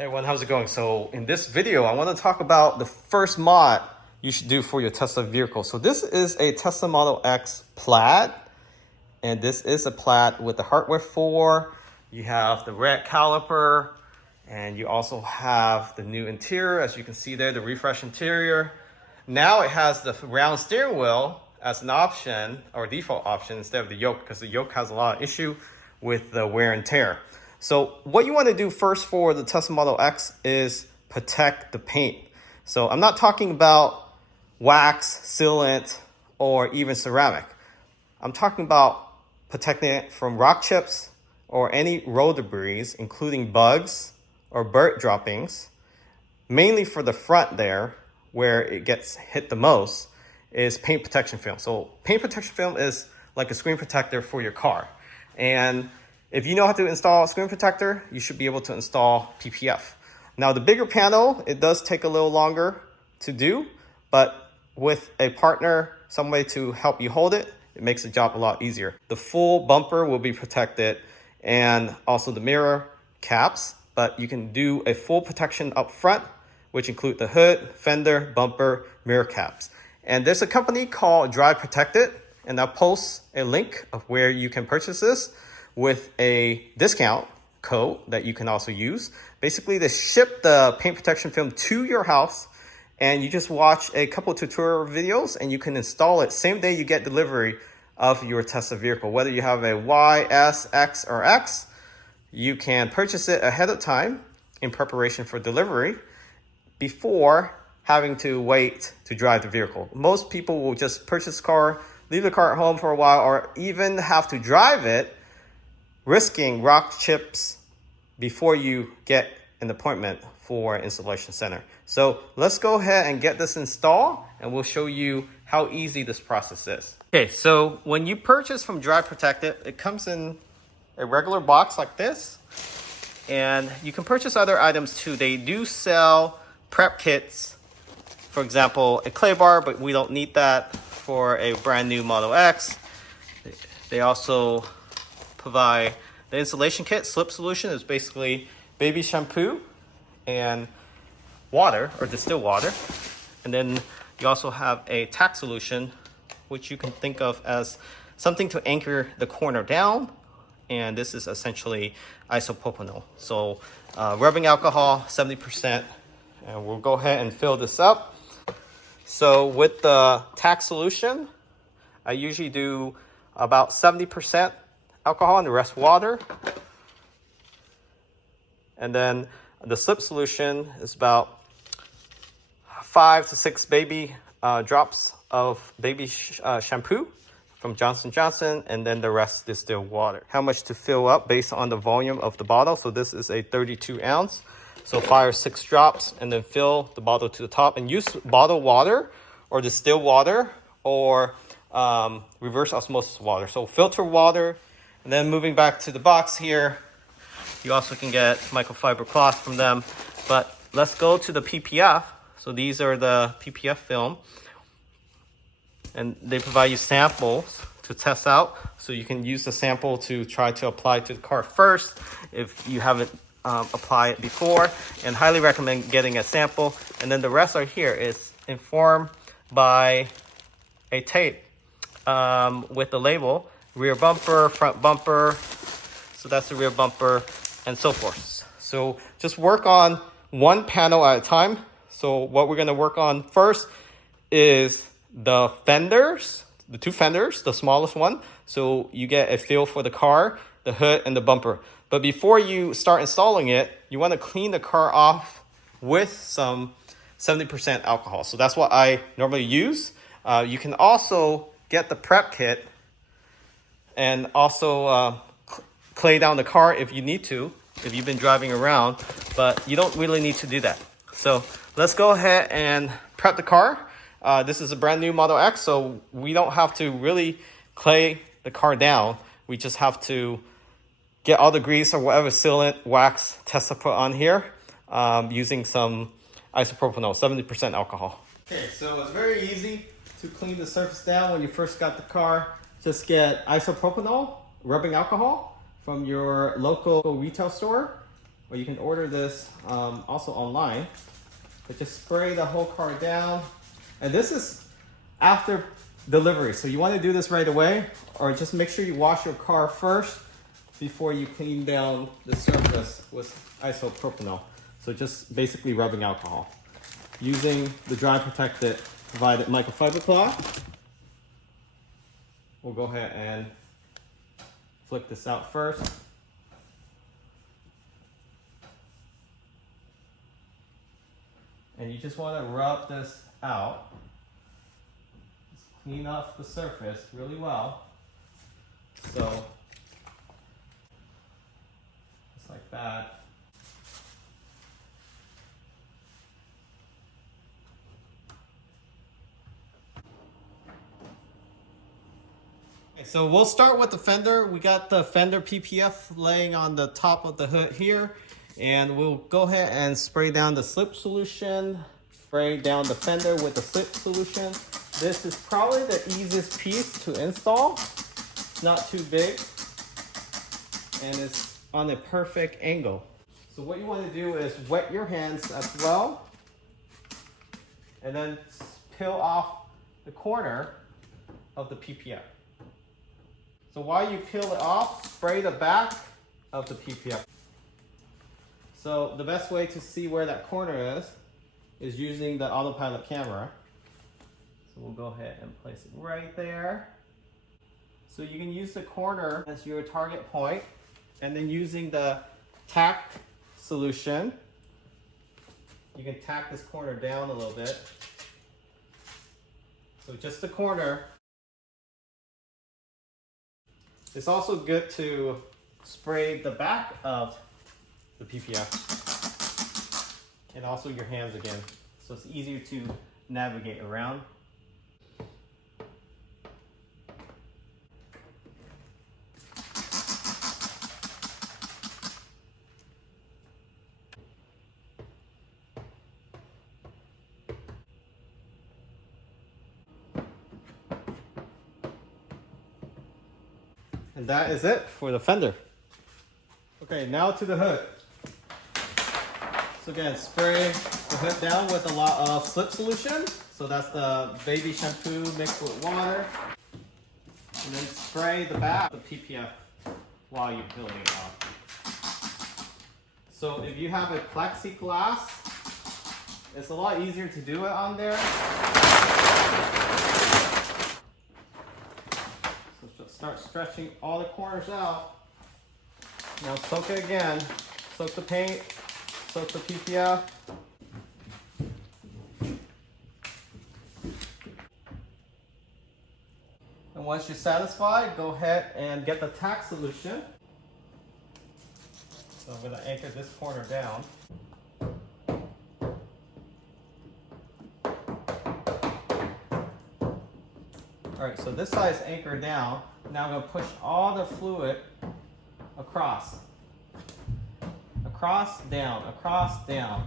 Hey everyone, how's it going? So in this video, I want to talk about the first mod you should do for your Tesla vehicle. So this is a Tesla Model X Plaid, and this is a Plaid with the hardware 4. You have the red caliper, and you also have the new interior, as you can see there, the refresh interior. Now it has the round steering wheel as an option, or default option, instead of the yoke, because the yoke has a lot of issue with the wear and tear. So what you want to do first for the Tesla Model X is protect the paint. So I'm not talking about wax, sealant, or even ceramic. I'm talking about protecting it from rock chips or any road debris, including bugs or bird droppings. Mainly for the front there, where it gets hit the most, is paint protection film. So paint protection film is like a screen protector for your car. And if you know how to install a screen protector, you should be able to install PPF. Now the bigger panel, it does take a little longer to do, but with a partner, some way to help you hold it, it makes the job a lot easier. The full bumper will be protected and also the mirror caps, but you can do a full protection up front, which include the hood, fender, bumper, mirror caps. And there's a company called Drive Protected, and I'll post a link of where you can purchase this with a discount code that you can also use. Basically, they ship the paint protection film to your house, and you just watch a couple tutorial videos and you can install it same day you get delivery of your Tesla vehicle. Whether you have a Y, S, X, or X, you can purchase it ahead of time in preparation for delivery before having to wait to drive the vehicle. Most people will just purchase a car, leave the car at home for a while, or even have to drive it, risking rock chips before you get an appointment for an installation center. So let's go ahead and get this installed, and we'll show you how easy this process is. Okay, so when you purchase from Drive Protected, it comes in a regular box like this, and you can purchase other items too. They do sell prep kits, for example, a clay bar, but we don't need that for a brand new Model X. They also provide the installation kit. Slip solution is basically baby shampoo and water, or distilled water. And then you also have a tack solution, which you can think of as something to anchor the corner down. And this is essentially isopropanol. So rubbing alcohol, 70%. And we'll go ahead and fill this up. So with the tack solution, I usually do about 70% alcohol and the rest water. And then the slip solution is about 5 to 6 baby drops of baby shampoo from Johnson & Johnson, and then the rest distilled water. How much to fill up based on the volume of the bottle. So this is a 32 ounce. So 5 or 6 drops, and then fill the bottle to the top, and use bottled water or distilled water or reverse osmosis water. So filter water. And then moving back to the box here, you also can get microfiber cloth from them. But let's go to the PPF. So these are the PPF film. And they provide you samples to test out. So you can use the sample to try to apply to the car first if you haven't applied it before. And highly recommend getting a sample. And then the rest are here. It's informed by a tape with the label. Rear bumper, front bumper, so that's the rear bumper, and so forth. So just work on one panel at a time. So what we're going to work on first is the fenders, the 2 fenders, the smallest one. So you get a feel for the car, the hood, and the bumper. But before you start installing it, you want to clean the car off with some 70% alcohol. So that's what I normally use. You can also get the prep kit and also clay down the car if you need to, if you've been driving around, but you don't really need to do that. So let's go ahead and prep the car. This is a brand new Model X, so we don't have to really clay the car down. We just have to get all the grease or whatever sealant, wax Tesla put on here using some isopropanol, 70% alcohol. Okay, so it's very easy to clean the surface down when you first got the car. Just get isopropanol, rubbing alcohol from your local retail store, or you can order this also online. But just spray the whole car down. And this is after delivery, so you want to do this right away, or just make sure you wash your car first before you clean down the surface with isopropanol. So just basically rubbing alcohol. Using the dry protected provided microfiber cloth, we'll go ahead and flick this out first. And you just want to rub this out. Just clean off the surface really well. So, just like that. Okay, so we'll start with the fender. We got the fender PPF laying on the top of the hood here. And we'll go ahead and spray down the slip solution, spray down the fender with the slip solution. This is probably the easiest piece to install. It's not too big, and it's on a perfect angle. So what you want to do is wet your hands as well, and then peel off the corner of the PPF. So while you peel it off, spray the back of the PPF. So the best way to see where that corner is using the autopilot camera. So we'll go ahead and place it right there. So you can use the corner as your target point, and then using the tack solution, you can tack this corner down a little bit. So just the corner. It's also good to spray the back of the PPF and also your hands again, so it's easier to navigate around. And that is it for the fender. Okay, now to the hood. So again, spray the hood down with a lot of slip solution. So that's the baby shampoo mixed with water. And then spray the back of the PPF while you're peeling it off. So if you have a plexiglass, it's a lot easier to do it on there. So just start stretching all the corners out. Now soak it again. Soak the paint. Soak the PPF. And once you're satisfied, go ahead and get the tack solution. So I'm going to anchor this corner down. Alright, so this side is anchored down. Now I'm going to push all the fluid across. Across, down, across, down.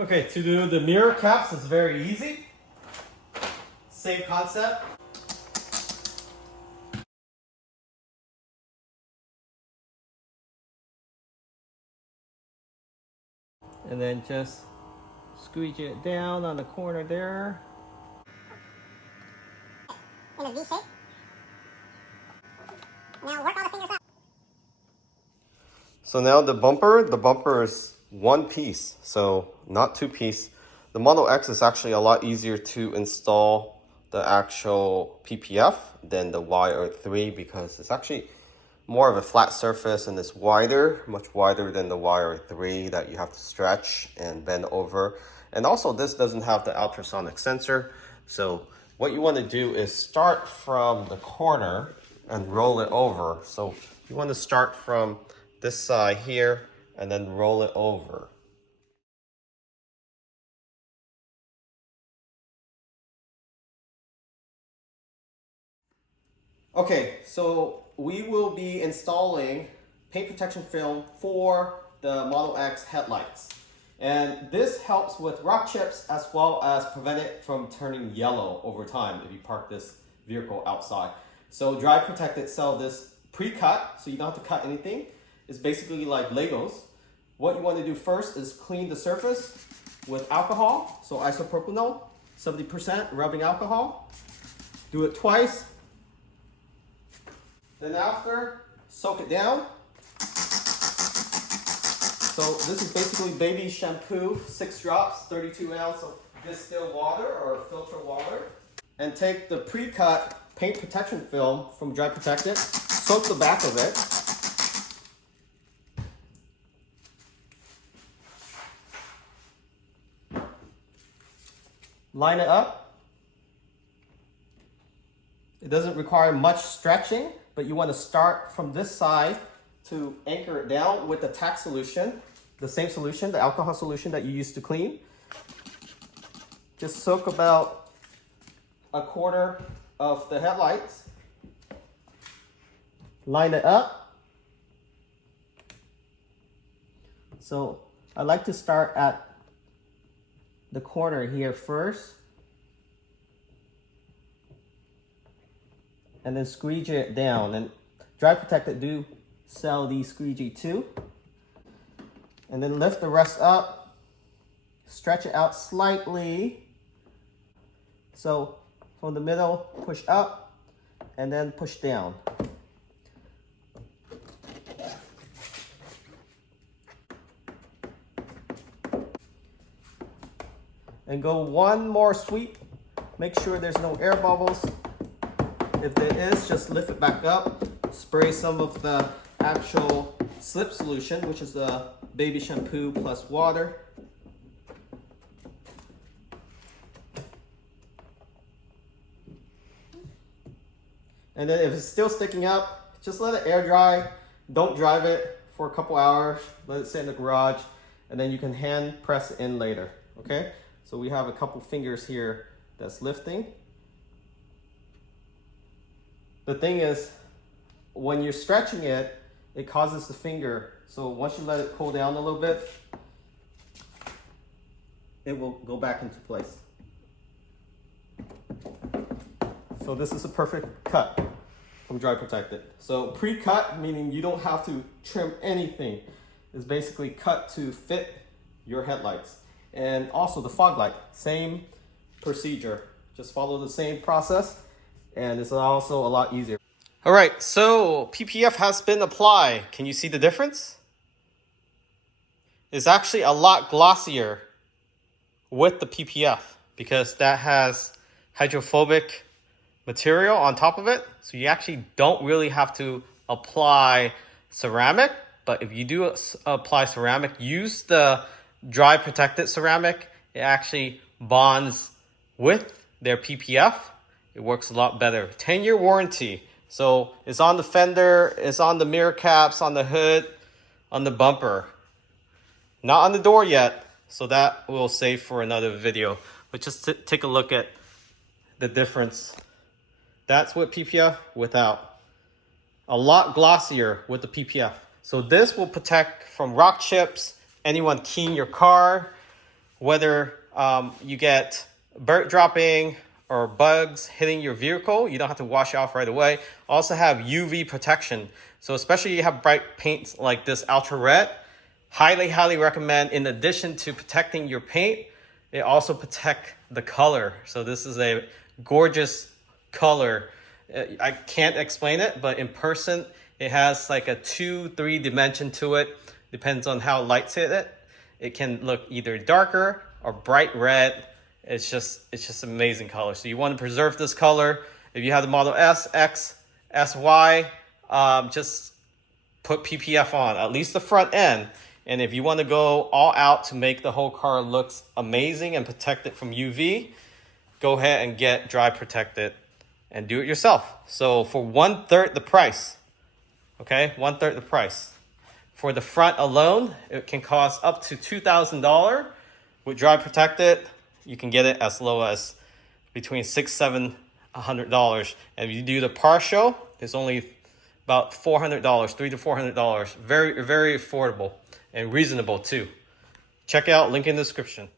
Okay, to do the mirror caps is very easy. Same concept. And then just squeeze it down on the corner there. In a V shape. Now work all the fingers out. So now the bumper is one piece, so not two piece. The Model X is actually a lot easier to install the actual PPF than the YR3 because it's actually more of a flat surface and it's wider, much wider than the YR3 that you have to stretch and bend over. And also this doesn't have the ultrasonic sensor. So what you want to do is start from the corner and roll it over. So you want to start from this side here and then roll it over. Okay, so we will be installing paint protection film for the Model X headlights. And this helps with rock chips as well as prevent it from turning yellow over time if you park this vehicle outside. So Dry Protected sell this pre-cut, so you don't have to cut anything. It's basically like Legos. What you want to do first is clean the surface with alcohol, so isopropanol, 70% rubbing alcohol. Do it twice. Then after, soak it down. So this is basically baby shampoo, 6 drops, 32 ounce of distilled water or filter water. And take the pre-cut paint protection film from Dry Protected, soak the back of it. Line it up. It doesn't require much stretching, but you want to start from this side to anchor it down with the tack solution, the same solution, the alcohol solution that you used to clean. Just soak about a quarter of the headlights. Line it up. So I like to start at the corner here first, and then squeegee it down. And Dry Protected do sell these squeegee too. And then lift the rest up, stretch it out slightly. So from the middle, push up, and then push down. And go one more sweep. Make sure there's no air bubbles. If there is, just lift it back up. Spray some of the actual slip solution, which is the baby shampoo plus water. And then if it's still sticking up, just let it air dry. Don't drive it for a couple hours. Let it sit in the garage, and then you can hand press it in later, okay? So we have a couple fingers here that's lifting. The thing is, when you're stretching it, it causes the finger. So once you let it cool down a little bit, it will go back into place. So this is a perfect cut from Dry Protected. So pre-cut, meaning you don't have to trim anything. It's basically cut to fit your headlights. And also the fog light, same procedure. Just follow the same process, and it's also a lot easier. All right, so PPF has been applied. Can you see the difference? It's actually a lot glossier with the PPF because that has hydrophobic material on top of it. So you actually don't really have to apply ceramic, but if you do apply ceramic, use the Dry Protected ceramic. It actually bonds with their PPF. It works a lot better. 10-year warranty. So it's on the fender, it's on the mirror caps, on the hood, on the bumper. Not on the door yet, so that we'll save for another video. But just take a look at the difference. That's with PPF, without. A lot glossier with the PPF. So this will protect from rock chips, anyone keying your car, whether you get bird dropping or bugs hitting your vehicle, you don't have to wash it off right away. Also have UV protection. So especially if you have bright paints like this ultra red, highly recommend, in addition to protecting your paint, it also protect the color. So this is a gorgeous color. I can't explain it, but in person, it has like a 2-3 dimension to it. Depends on how lights hit it. It can look either darker or bright red. It's just amazing color. So you want to preserve this color. If you have the Model S, X, SY, just put PPF on, at least the front end. And if you want to go all out to make the whole car looks amazing and protect it from UV, go ahead and get dry protected and do it yourself. So for 1/3 the price, okay, 1/3 the price. For the front alone, it can cost up to $2,000. With dry protected, you can get it as low as between $600-700. And if you do the partial, it's only about $400, $300 to $400. Very, very affordable and reasonable too. Check it out, link in the description.